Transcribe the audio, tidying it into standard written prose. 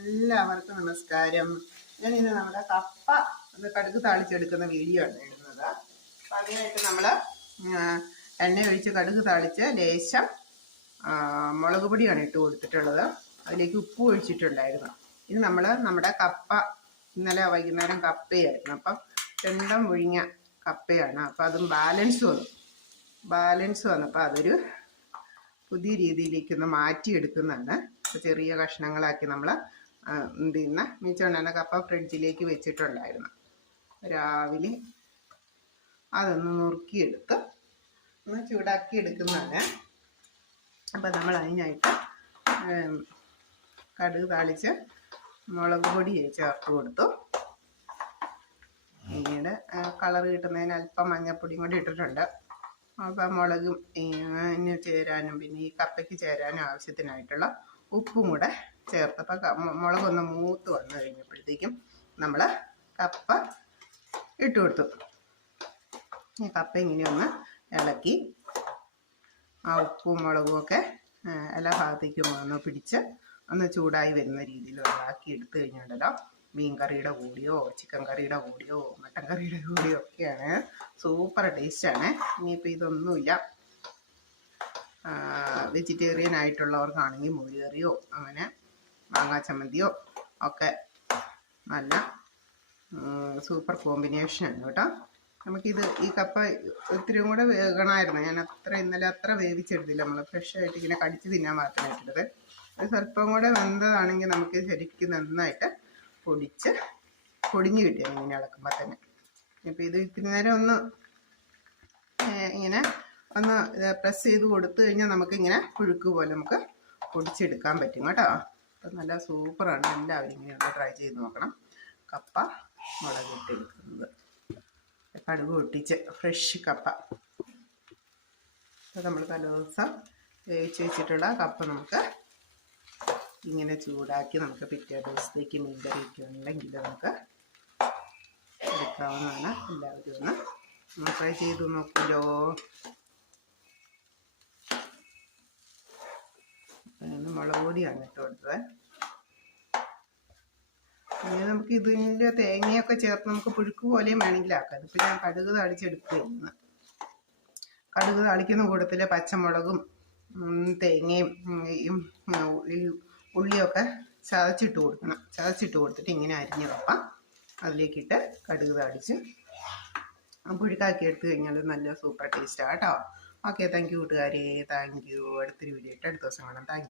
എല്ലാവർക്കും നമസ്കാരം. ഞാൻ ഇന്ന് നമ്മുടെ കപ്പ ഒന്ന് കടുക് താളിച്ചെടുക്കുന്ന വീഡിയോ ആണ് ഇടുന്നത്. അപ്പം അതിനായിട്ട് നമ്മൾ എണ്ണ ഒഴിച്ച് കടുക് താളിച്ച് ലേശം മുളക് പൊടിയാണ് ഇട്ട് കൊടുത്തിട്ടുള്ളത്. അതിലേക്ക് ഉപ്പ് ഒഴിച്ചിട്ടുണ്ടായിരുന്നു. ഇത് നമ്മൾ നമ്മുടെ കപ്പ ഇന്നലെ വൈകുന്നേരം കപ്പയായിരുന്നു. അപ്പം രണ്ടും ഒഴിഞ്ഞ കപ്പയാണ്. അപ്പം അതും ബാലൻസ് വന്നു. അപ്പം അതൊരു പുതിയ രീതിയിലേക്കൊന്ന് മാറ്റിയെടുക്കുന്നതാണ്. ചെറിയ കഷ്ണങ്ങളാക്കി നമ്മൾ എന്തിന്ന് മിച്ചമുണ്ടായിരുന്ന കപ്പ ഫ്രിഡ്ജിലേക്ക് വെച്ചിട്ടുണ്ടായിരുന്നു. രാവിലെ അതൊന്ന് നുറുക്കിയെടുത്ത് ഒന്ന് ചൂടാക്കി എടുക്കുന്നതാണ്. അപ്പം നമ്മൾ അതിനായിട്ട് കടുക് താളിച്ച് മുളക് പൊടി ചേർത്ത് കൊടുത്തു. പിന്നീട് കളർ കിട്ടുന്നതിന് അല്പം മഞ്ഞൾപ്പൊടിയും കൂടി ഇട്ടിട്ടുണ്ട്. അപ്പം മുളകും ചേരാനും പിന്നെ ഈ കപ്പയ്ക്ക് ചേരാനും ആവശ്യത്തിനായിട്ടുള്ള ഉപ്പും കൂടെ ചേർത്തപ്പോൾ മുളകൊന്ന് മൂത്ത് വന്നു കഴിഞ്ഞപ്പോഴത്തേക്കും നമ്മൾ കപ്പ ഇട്ട് കൊടുത്തു. ഈ കപ്പ ഇങ്ങനെ ഒന്ന് ഇളക്കി ആ ഉപ്പും മുളകും ഒക്കെ എല്ലാ ഭാഗത്തേക്കും ഒന്ന് പിടിച്ച് ഒന്ന് ചൂടായി വരുന്ന രീതിയിൽ ഇളക്കി എടുത്തു കഴിഞ്ഞുണ്ടല്ലോ, മീൻ കറിയുടെ കൂടിയോ ചിക്കൻ കറിയുടെ കൂടിയോ മട്ടൻ കറിയുടെ കൂടിയോ ഒക്കെയാണ് സൂപ്പർ ടേസ്റ്റാണ്. ഇനിയിപ്പോൾ ഇതൊന്നുമില്ല, വെജിറ്റേറിയൻ ആയിട്ടുള്ളവർക്കാണെങ്കിൽ മോരുകറിയോ അങ്ങനെ മാങ്ങാ ചമ്മന്തിയോ ഒക്കെ നല്ല സൂപ്പർ കോമ്പിനേഷനാണ് കേട്ടോ. നമുക്കിത് ഈ കപ്പ ഒത്തിരി കൂടെ വേകണമായിരുന്നു. ഞാൻ ഇന്നലെ അത്ര വേവിച്ചെടുത്തില്ല. നമ്മൾ ഫ്രഷായിട്ട് ഇങ്ങനെ കടിച്ച് തിന്നാൻ മാത്രമായിട്ടിട്ടത്. അത് സ്വല്പം കൂടെ വെന്തതാണെങ്കിൽ നമുക്ക് ശരിക്കും നന്നായിട്ട് പൊടിഞ്ഞ് കിട്ടിയാൽ ഇങ്ങനെ ഇളക്കുമ്പോൾ തന്നെ. ഇപ്പോൾ ഇത് ഇത്തിരി നേരം ഒന്ന് ഇങ്ങനെ ഒന്ന് പ്രസ് ചെയ്ത് കൊടുത്തു കഴിഞ്ഞാൽ നമുക്കിങ്ങനെ പുഴുക്ക് പോലെ നമുക്ക് പൊടിച്ചെടുക്കാൻ പറ്റും കേട്ടോ. അപ്പം നല്ല സൂപ്പറാണ്. എല്ലാവരും ഇങ്ങനെ ഒന്ന് ട്രൈ ചെയ്ത് നോക്കണം. കപ്പ മുളകിട്ടെടുക്കുന്നത്, കടുക് പൊട്ടിച്ച് ഫ്രഷ് കപ്പ. അപ്പോൾ നമ്മൾ തലേദിവസം വേവിച്ച് വെച്ചിട്ടുള്ള കപ്പ നമുക്ക് ഇങ്ങനെ ചൂടാക്കി നമുക്ക് പിറ്റേ ദിവസത്തേക്ക് മീൻകറിയൊക്കെ ഉണ്ടെങ്കിൽ നമുക്ക് എടുക്കാവുന്നതാണ്. എല്ലാവരും ഒന്ന് ട്രൈ ചെയ്ത് നോക്കുമല്ലോ. മുളക് പൊടിയാണ് ഇട്ട് കൊടുത്തത്. പിന്നെ നമുക്ക് ഇതിൻ്റെ തേങ്ങയൊക്കെ ചേർത്ത് നമുക്ക് പുഴുക്ക് പോലെയും വേണമെങ്കിൽ ആക്കാം. ഇതിപ്പോൾ ഞാൻ കടുക് താളിച്ചെടുക്കുകയാണ്. കടുക് താളിക്കുന്ന കൂട്ടത്തിൽ പച്ചമുളകും തേങ്ങയും ഉള്ളിയൊക്കെ ചതച്ചിട്ട് കൊടുത്തിട്ട് ഇങ്ങനെ അരിഞ്ഞ് കപ്പ അതിലേക്കിട്ട് കടുക് താളിച്ച് പുഴുക്കാക്കി എടുത്തു കഴിഞ്ഞാൽ നല്ല സൂപ്പർ ടേസ്റ്റാണ് കേട്ടോ. ഓക്കെ, താങ്ക് യു കൂട്ടുകാരെ, താങ്ക് യു. അടുത്തൊരു വീഡിയോ ഇട്ട് അടുത്ത ദിവസം കാണാം. Thank you.